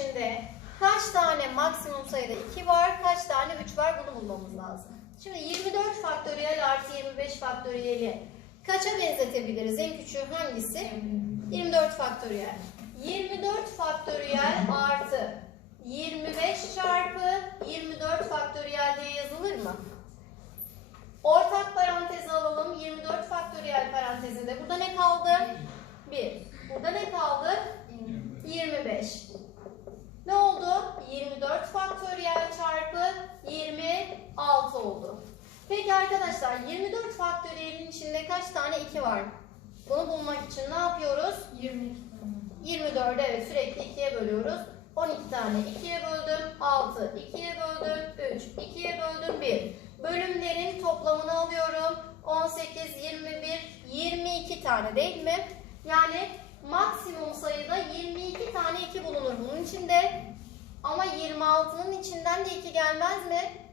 içinde kaç tane maksimum sayıda 2 var, kaç tane 3 var bunu bulmamız lazım. Şimdi 24 faktöriyel artı 25 faktöriyeli kaça benzetebiliriz? En küçüğü hangisi? 24 faktöriyel. 24 faktöriyel artı 25 çarpı 24 faktöriyel diye yazılır mı? Ortak parantezi alalım. 24 faktöriyel parantezinde. Burada ne kaldı? 1. Burada ne kaldı? 25. Ne oldu? 24 faktöriyel çarpı 26 oldu. Peki arkadaşlar 24 faktöriyelin içinde kaç tane 2 var? Bunu bulmak için ne yapıyoruz? 22 24'ü evet sürekli 2'ye bölüyoruz. 12 tane 2'ye böldüm. 6 2'ye böldüm. 3 2'ye böldüm. 1. Bölümlerin toplamını alıyorum. 18, 21, 22 tane değil mi? Yani maksimum sayıda 22 tane 2 bulunur bunun içinde. Ama 26'nın içinden de 2 gelmez mi?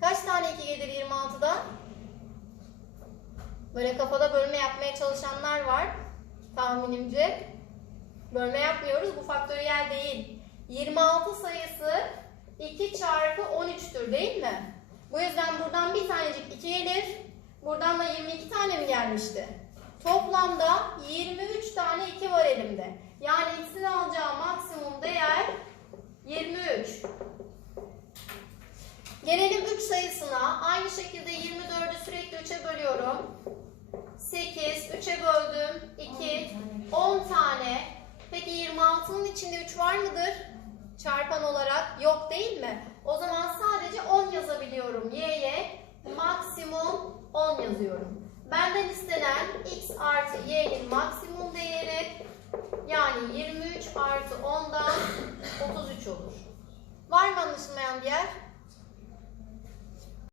Kaç tane 2 gelir 26'dan? Böyle kafada bölme yapmaya çalışanlar var tahminimce. Bölme yapmıyoruz. Bu faktöriyel değil. 26 sayısı 2 çarpı 13'tür değil mi? Bu yüzden buradan bir tanecik 2 gelir. Buradan da 22 tane mi gelmişti? Toplamda 23 tane 2 var elimde. Yani x'in alacağı maksimum değer 23. Gelelim 3 sayısına. Aynı şekilde 24'ü sürekli 3'e bölüyorum. 8, 3'e böldüm. 2, 10 tane. Peki 26'nın içinde 3 var mıdır? Çarpan olarak yok değil mi? O zaman sadece 10 yazabiliyorum. Y'ye maksimum 10 yazıyorum. Benden istenen x artı y'nin maksimum değeri yani 23 artı 10'dan 33 olur. Var mı anlaşılmayan bir yer?